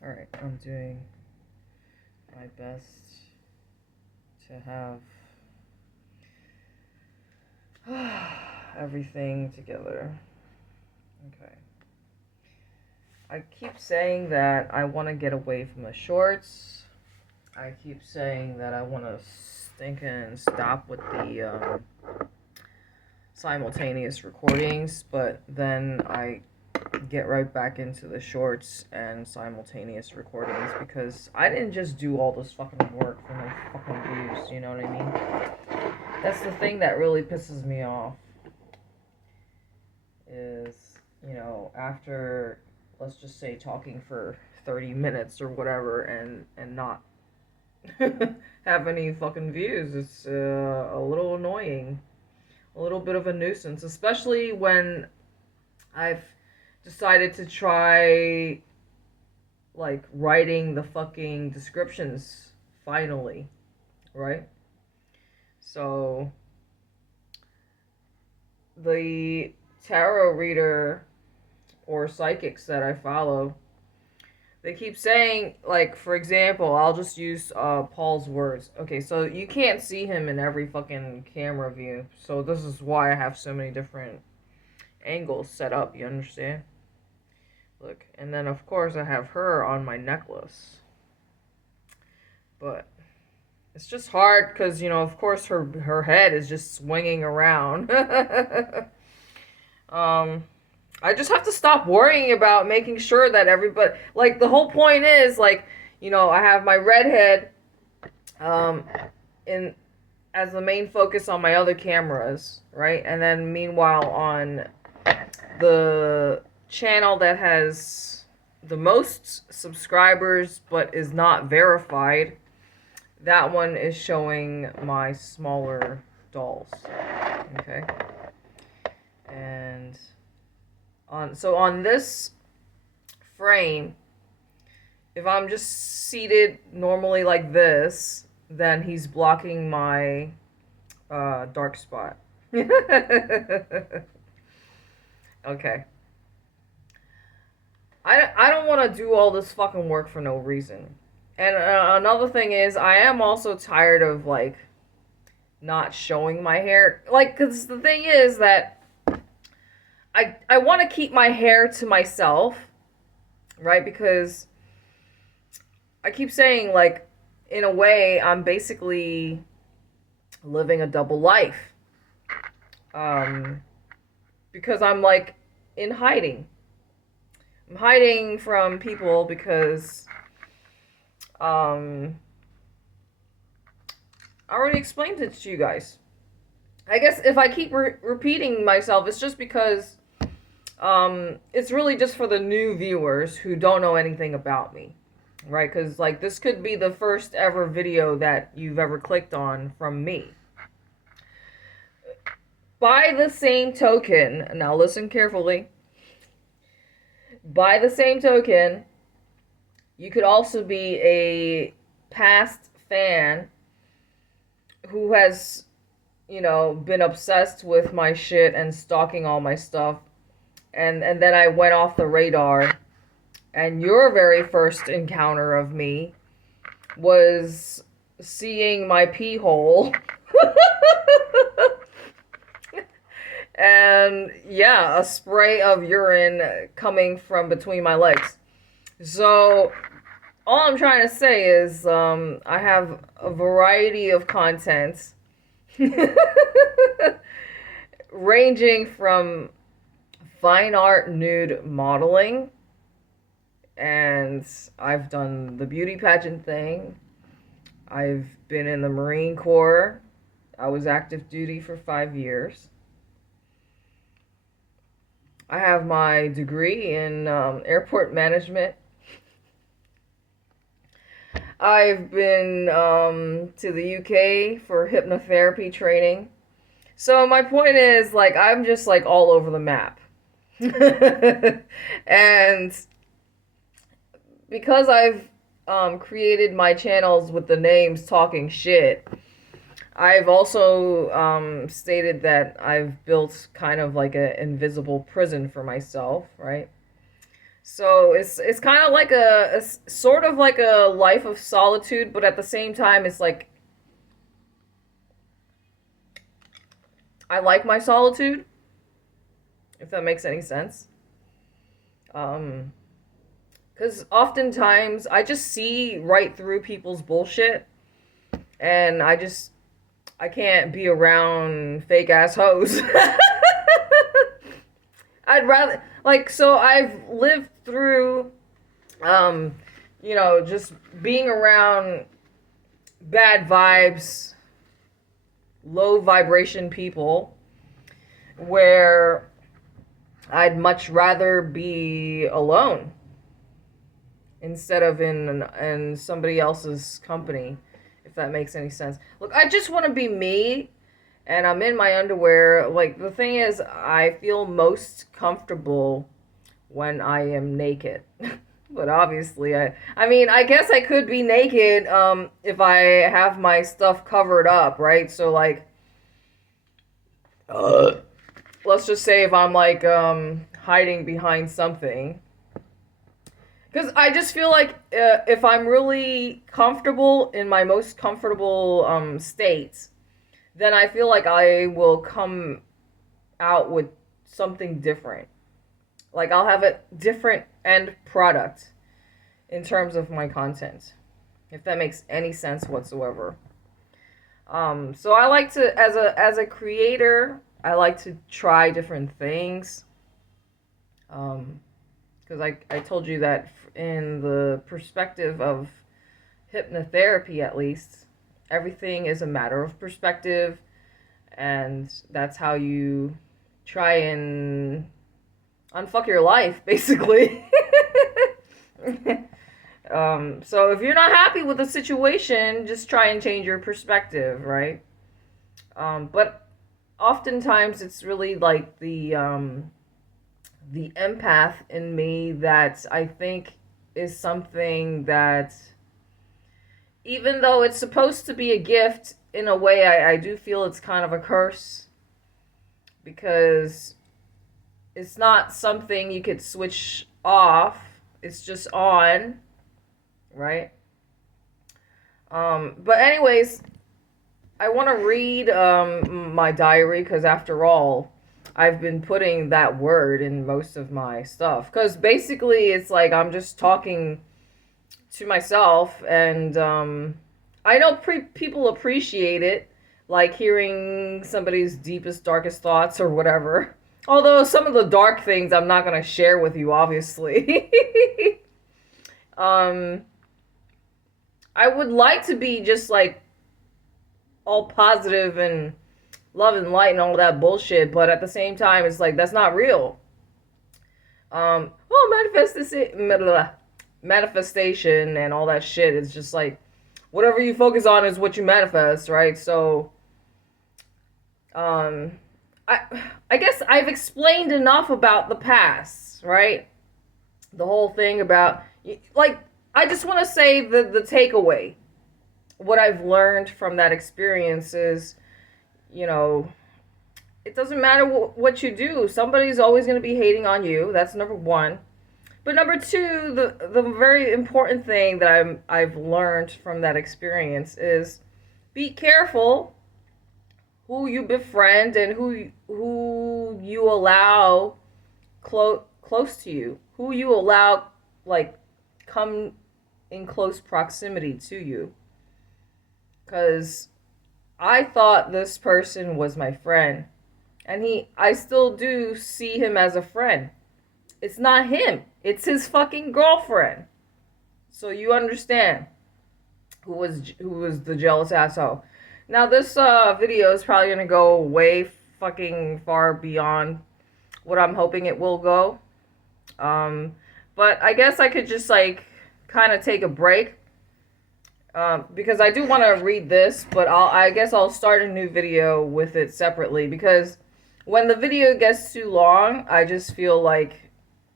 Alright, I'm doing my best to have everything together. Okay. I keep saying that I want to get away from the shorts. I keep saying that I want to stop with the simultaneous recordings, but then I get right back into the shorts and simultaneous recordings because I didn't just do all this fucking work for no fucking views, you know what I mean? That's the thing that really pisses me off is, after, let's just say, talking for 30 minutes or whatever and not have any fucking views, it's a little annoying, a little bit of a nuisance, especially when I've decided to try like writing the fucking descriptions finally, right? So the tarot reader or psychics that I follow, they keep saying, like, for example, I'll just use Paul's words. Okay, so you can't see him in every fucking camera view, so this is why I have so many different angles set up, you understand? Look, and then of course I have her on my necklace. But it's just hard because, of course her head is just swinging around. I just have to stop worrying about making sure that everybody, like, the whole point is, like, I have my redhead in as the main focus on my other cameras, right? And then meanwhile on the channel that has the most subscribers but is not verified, that one is showing my smaller dolls. Okay. And on this frame, if I'm just seated normally like this, then he's blocking my dark spot. Okay. I don't want to do all this fucking work for no reason. And another thing is, I am also tired of, like, not showing my hair. Like, because the thing is that I want to keep my hair to myself, right? Because I keep saying, like, in a way, I'm basically living a double life. Because I'm, like, in hiding. I'm hiding from people because, I already explained it to you guys. I guess if I keep repeating myself, it's just because it's really just for the new viewers who don't know anything about me, right? Because, like, this could be the first ever video that you've ever clicked on from me. By the same token, now listen carefully. By the same token, you could also be a past fan who has, been obsessed with my shit and stalking all my stuff. And then I went off the radar. And your very first encounter of me was seeing my pee hole. And yeah, a spray of urine coming from between my legs. So all I'm trying to say is I have a variety of content ranging from fine art nude modeling, and I've done the beauty pageant thing. I've been in the Marine Corps. I was active duty for 5 years. I have my degree in airport management. I've been to the UK for hypnotherapy training. So my point is, like, I'm just, like, all over the map. And because I've created my channels with the names Talking Shit, I've also stated that I've built kind of like an invisible prison for myself, right? So it's kind of like a sort of like a life of solitude, but at the same time, it's like I like my solitude, if that makes any sense. Because oftentimes I just see right through people's bullshit, and I can't be around fake ass hoes. I'd rather, like, so I've lived through, just being around bad vibes, low vibration people, where I'd much rather be alone instead of in somebody else's company, if that makes any sense. Look, I just want to be me, and I'm in my underwear. Like, the thing is, I feel most comfortable when I am naked. But obviously, I mean, I guess I could be naked if I have my stuff covered up, right? So, like, let's just say if I'm, like, hiding behind something. Because I just feel like if I'm really comfortable in my most comfortable state, then I feel like I will come out with something different. Like, I'll have a different end product in terms of my content, if that makes any sense whatsoever. So I like to, as a creator, I like to try different things. Because I told you that in the perspective of hypnotherapy, at least, everything is a matter of perspective, and that's how you try and unfuck your life, basically. So if you're not happy with the situation, just try and change your perspective, right? But oftentimes it's really like the empath in me that I think is something that, even though it's supposed to be a gift, in a way I do feel it's kind of a curse, because it's not something you could switch off. It's just on, right? But anyways, I want to read my diary, because after all, I've been putting that word in most of my stuff. Because basically, it's like I'm just talking to myself, and I know people appreciate it, like hearing somebody's deepest, darkest thoughts or whatever. Although some of the dark things I'm not going to share with you, obviously. I would like to be just like all positive and love and light and all that bullshit, but at the same time, it's like, that's not real. Manifestation and all that shit, it's just like, whatever you focus on is what you manifest, right? So, I guess I've explained enough about the past, right? The whole thing about, like, I just want to say the takeaway. What I've learned from that experience is, it doesn't matter what you do. Somebody's always going to be hating on you. That's number one. But number two, the very important thing that I've learned from that experience is be careful who you befriend and who you allow close to you, who you allow, like, come in close proximity to you. Because I thought this person was my friend, and I still do see him as a friend. It's not him. It's his fucking girlfriend. So you understand who was the jealous asshole. Now this video is probably gonna go way fucking far beyond what I'm hoping it will go. But I guess I could just like kind of take a break. Because I do want to read this, but I guess I'll start a new video with it separately, because when the video gets too long, I just feel like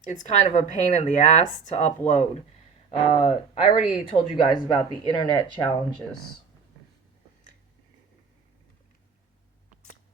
it's kind of a pain in the ass to upload. I already told you guys about the internet challenges.